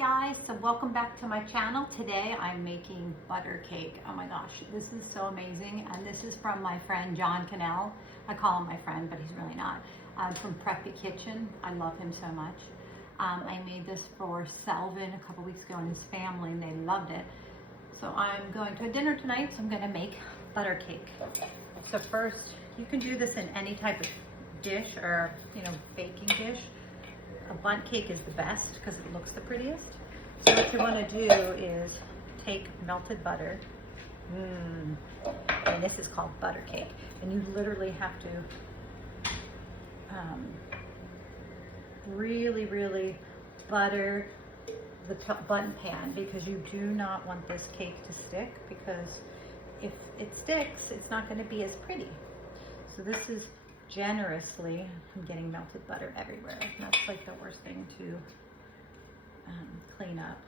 guys, so welcome back to my channel. Today I'm making butter cake. Oh my gosh, this is so amazing, and this is from my friend John Kanell. I call him my friend, but he's really not. From Preppy Kitchen. I love him so much. I made this for Selvin a couple weeks ago and his family, and they loved it. So I'm going to a dinner tonight, so I'm going to make butter cake. So first, you can do this in any type of dish or baking dish. A bundt cake is the best because it looks the prettiest. So what you want to do is take melted butter, and this is called butter cake, and you literally have to really butter the bundt pan, because you do not want this cake to stick, because if it sticks, it's not going to be as pretty. So this is generously, I'm getting melted butter everywhere. That's like the worst thing to clean up.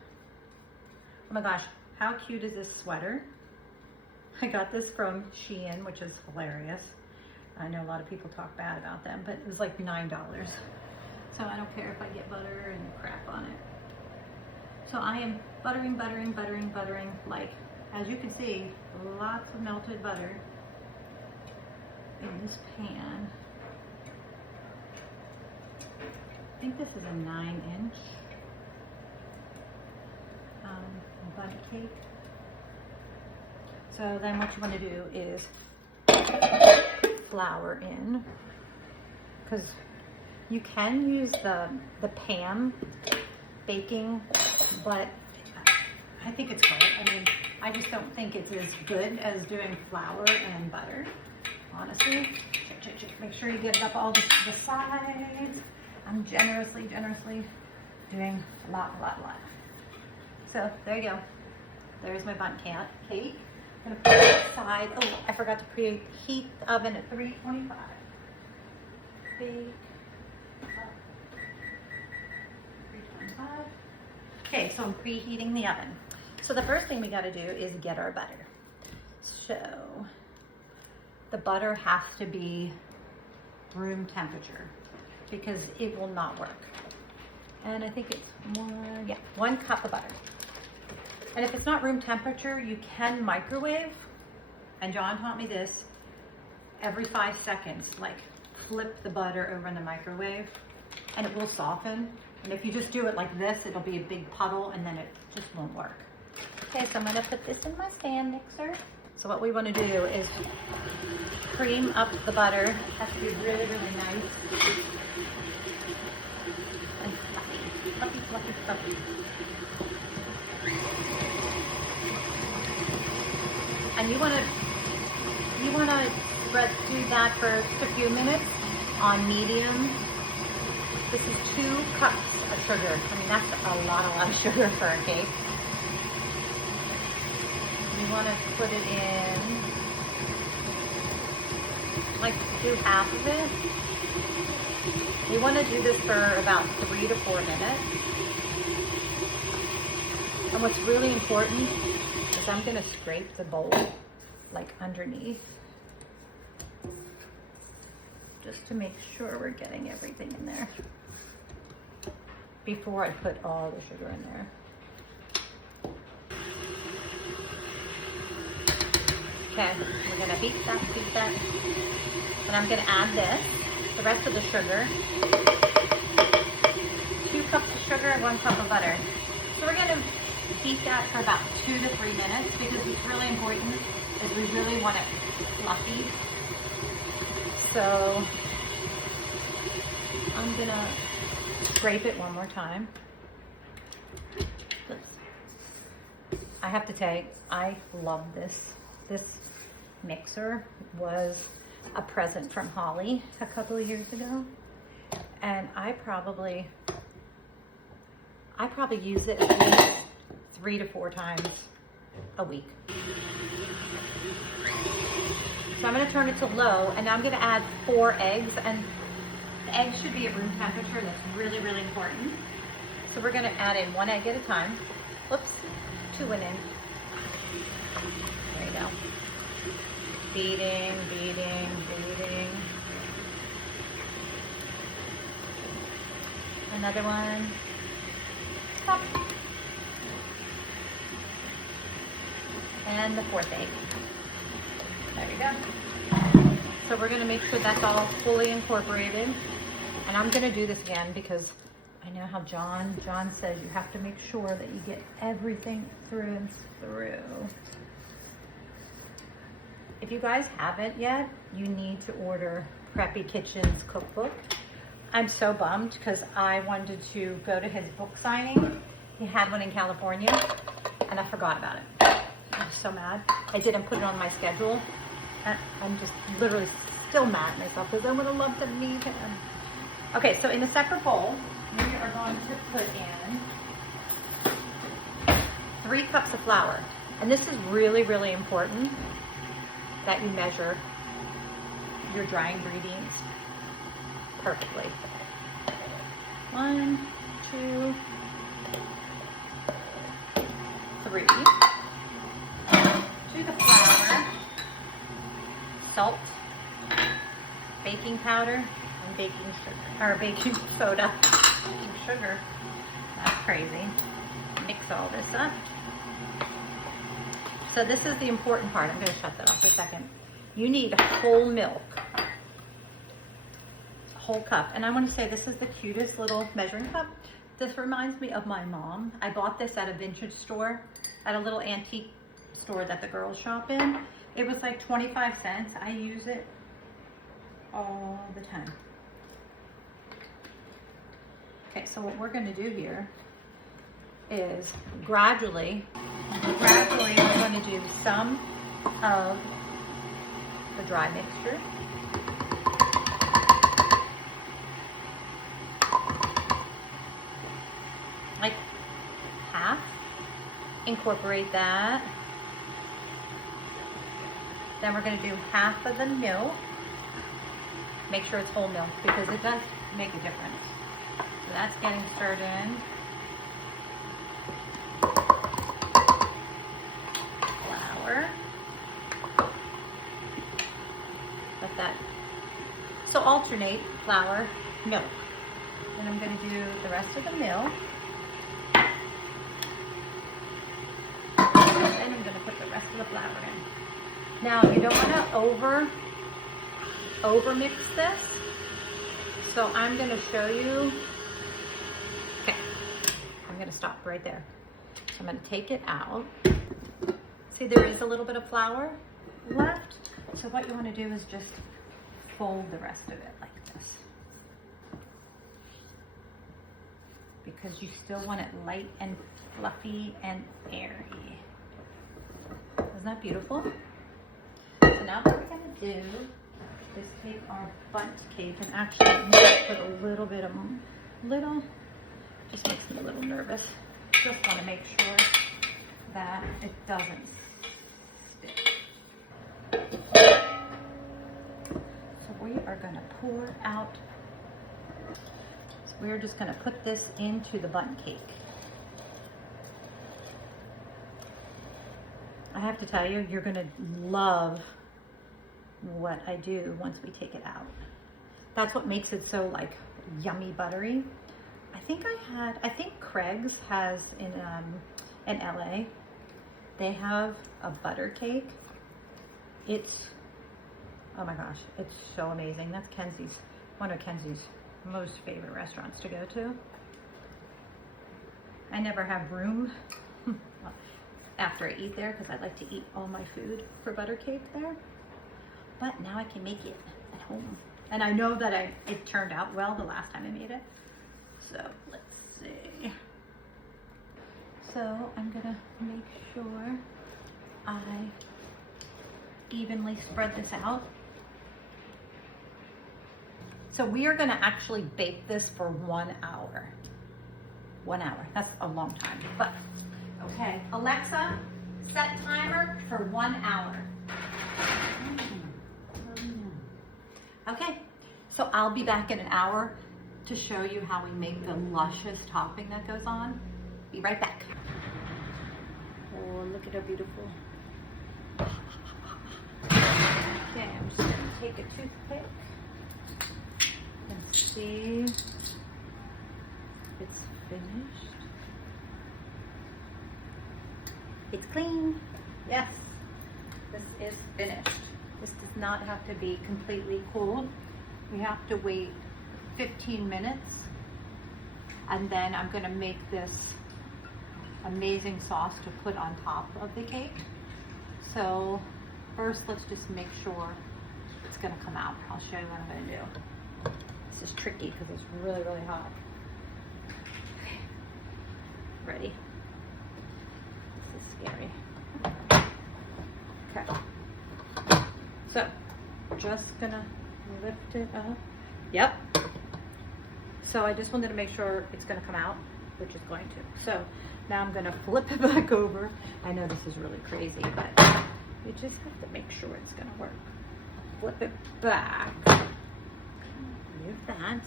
Oh my gosh, how cute is this sweater? I got this from Shein, which is hilarious. I know a lot of people talk bad about them, but it was like $9. So I don't care if I get butter and crap on it. So I am buttering, like, as you can see, lots of melted butter in this pan. I think this is a 9-inch bundt cake. So then what you want to do is flour in, because you can use the pan baking, but I think it's great. I mean, I just don't think it's as good as doing flour and butter, honestly. Make sure you get it up all the sides. I'm generously doing a lot. So there you go. There's my bundt cake. I'm gonna put it aside. Oh, I forgot to preheat the oven at 325. Bake up 325. Okay, so I'm preheating the oven. So the first thing we gotta do is get our butter. So the butter has to be room temperature, because it will not work. And I think it's 1 cup of butter. And if it's not room temperature, you can microwave. And John taught me this, every 5 seconds, like flip the butter over in the microwave and it will soften. And if you just do it like this, it'll be a big puddle and then it just won't work. Okay, so I'm gonna put this in my stand mixer. So what we wanna do is cream up the butter. It has to be really nice and fluffy. And you wanna do that for just a few minutes on medium. This is 2 cups of sugar. I mean, that's a lot of sugar for a cake. You want to put it in, like, do half of it. You want to do this for about 3 to 4 minutes. And what's really important is I'm going to scrape the bowl, like, underneath, just to make sure we're getting everything in there before I put all the sugar in there. Okay, we're gonna beat that, and I'm gonna add the rest of the sugar, 2 cups of sugar and 1 cup of butter. So we're gonna beat that for about 2 to 3 minutes, because it's really important, is we really want it fluffy. So I'm gonna scrape it one more time. I have to tell you, I love this. This mixer was a present from Holly a couple of years ago, and I probably use it at least 3 to 4 times a week. So I'm going to turn it to low, and now I'm going to add 4 eggs, and the eggs should be at room temperature. That's really important. So we're going to add in 1 egg at a time. Whoops, 2 went in. There you go. Beating. Another one. Stop. and the 4th egg. There we go. So we're gonna make sure that's all fully incorporated. And I'm gonna do this again because I know how John says you have to make sure that you get everything through and through. If you guys haven't yet, you need to order Preppy Kitchen's cookbook. I'm so bummed because I wanted to go to his book signing. He had one in California and I forgot about it. I was so mad. I didn't put it on my schedule. I'm just literally still mad at myself because I would have loved to meet him. Okay, so in a separate bowl, we are going to put in 3 cups of flour. And this is really, really important that you measure your dry ingredients perfectly. 1, 2, 3. To the flour, salt, baking powder, and baking sugar, or baking soda. Baking sugar, that's crazy. Mix all this up. So this is the important part. I'm going to shut that off for a second. You need whole milk, whole cup. And I want to say this is the cutest little measuring cup. This reminds me of my mom. I bought this at a vintage store, at a little antique store that the girls shop in. It was like 25 cents. I use it all the time. Okay, so what we're going to do here is gradually we're going to do some of the dry mixture. Like half. Incorporate that. Then we're going to do half of the milk. Make sure it's whole milk because it does make a difference. So that's getting stirred in. Flour. Let that. So alternate flour, milk. Then I'm going to do the rest of the milk. And then I'm going to put the rest of the flour in. Now you don't want to over mix this. So I'm going to show you. Okay, I'm going to stop right there. So I'm going to take it out. See, there is a little bit of flour left. So what you want to do is just fold the rest of it like this. Because you still want it light and fluffy and airy. Isn't that beautiful? So now what we're going to do is take our bundt cake and actually put a little bit of, just makes me a little nervous. Just want to make sure that it doesn't stick. So we are going to pour out, so we're just going to put this into the bundt cake. I have to tell you, you're going to love what I do once we take it out. That's what makes it so like yummy buttery. I think Craig's has in LA, they have a butter cake. It's, oh my gosh, it's so amazing. That's Kenzie's, one of Kenzie's most favorite restaurants to go to. I never have room after I eat there because I like to eat all my food for butter cake there. But now I can make it at home. And I know that it turned out well the last time I made it. So let's see. So I'm gonna make sure I evenly spread this out. So we are gonna actually bake this for 1 hour. 1 hour, that's a long time. But, okay, Alexa, set timer for 1 hour. Okay, so I'll be back in an hour to show you how we make the luscious topping that goes on. Be right back. Oh, look at how beautiful. Okay, I'm just going to take a toothpick and see if it's finished. It's clean. Yes. This is finished. This does not have to be completely cooled. We have to wait 15 minutes, and then I'm gonna make this amazing sauce to put on top of the cake. So first, let's just make sure it's gonna come out. I'll show you what I'm gonna do. This is tricky because it's really, really hot. Okay. Ready? This is scary. Okay. So, just gonna lift it up. Yep. So I just wanted to make sure it's gonna come out, which is going to. So now I'm gonna flip it back over. I know this is really crazy, but you just have to make sure it's gonna work. Flip it back. Move that.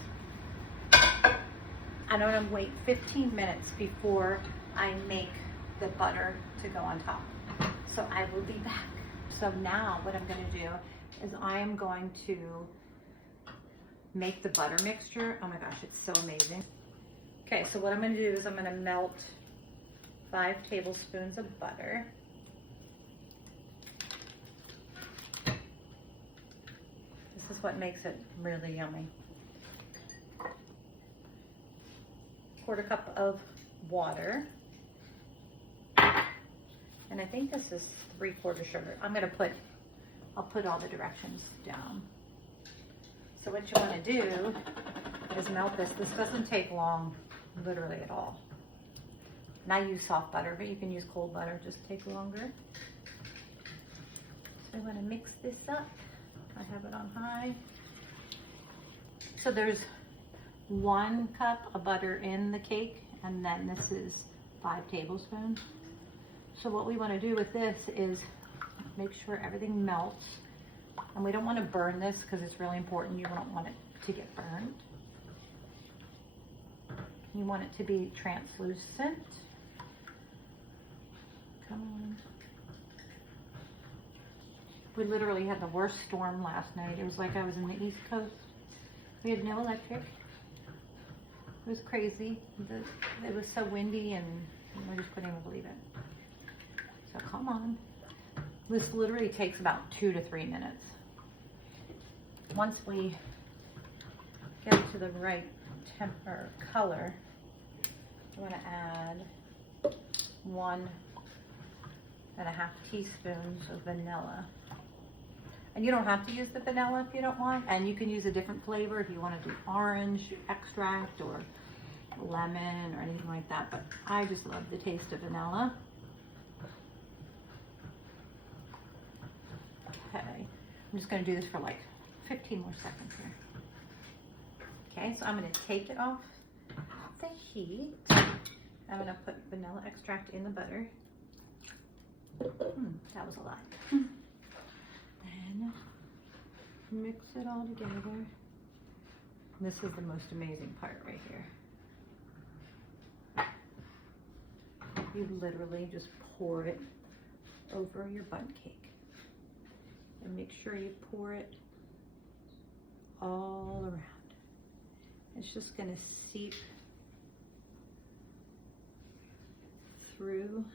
I'm gonna wait 15 minutes before I make the butter to go on top. So I will be back. So now what I'm gonna do is I am going to make the butter mixture. Oh my gosh, it's so amazing. Okay, so what I'm gonna do is I'm gonna melt 5 tablespoons of butter. This is what makes it really yummy. 1/4 cup of water. And I think this is 3/4 sugar. I'll put all the directions down. So what you want to do is melt this. This doesn't take long, literally at all. And I use soft butter, but you can use cold butter, just take longer. So I want to mix this up. I have it on high. So there's 1 cup of butter in the cake, and then this is 5 tablespoons. So what we want to do with this is make sure everything melts. And we don't want to burn this because it's really important. You don't want it to get burned. You want it to be translucent. Come on. We literally had the worst storm last night. It was like I was in the East Coast. We had no electric. It was crazy. It was so windy and we just couldn't even believe it. So come on. This literally takes about 2 to 3 minutes. Once we get to the right color, I'm going to add 1.5 teaspoons of vanilla. And you don't have to use the vanilla if you don't want, and you can use a different flavor if you want to do orange extract or lemon or anything like that, but I just love the taste of vanilla. Okay, I'm just going to do this for like 15 more seconds here. Okay, so I'm going to take it off the heat. I'm going to put vanilla extract in the butter. That was a lot. Then mix it all together. This is the most amazing part right here. You literally just pour it over your bundt cake. And make sure you pour it all around. It's just going to seep through.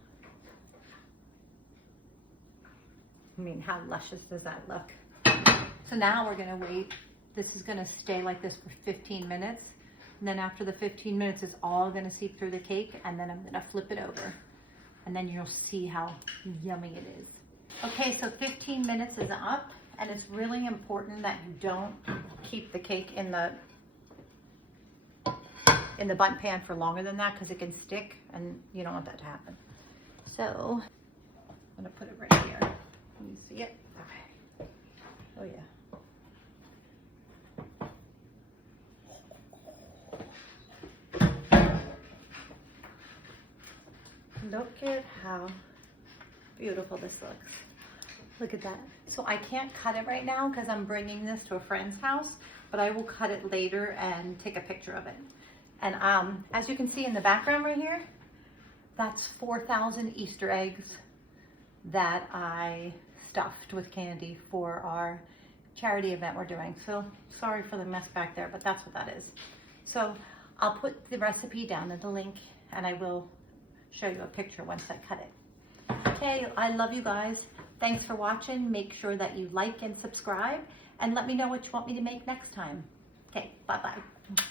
I mean, how luscious does that look? So now we're going to wait. This is going to stay like this for 15 minutes. And then after the 15 minutes, it's all going to seep through the cake. And then I'm going to flip it over. And then you'll see how yummy it is. Okay, so 15 minutes is up, and it's really important that you don't keep the cake in the bundt pan for longer than that because it can stick, and you don't want that to happen. So I'm gonna put it right here. Can you see it? Okay. Oh yeah. Look at how beautiful this looks. Look at that. So I can't cut it right now because I'm bringing this to a friend's house, but I will cut it later and take a picture of it. And as you can see in the background right here, that's 4,000 Easter eggs that I stuffed with candy for our charity event we're doing. So sorry for the mess back there, but that's what that is. So I'll put the recipe down in the link, and I will show you a picture once I cut it. Okay, I love you guys. Thanks for watching. Make sure that you like and subscribe, and let me know what you want me to make next time. Okay, bye-bye.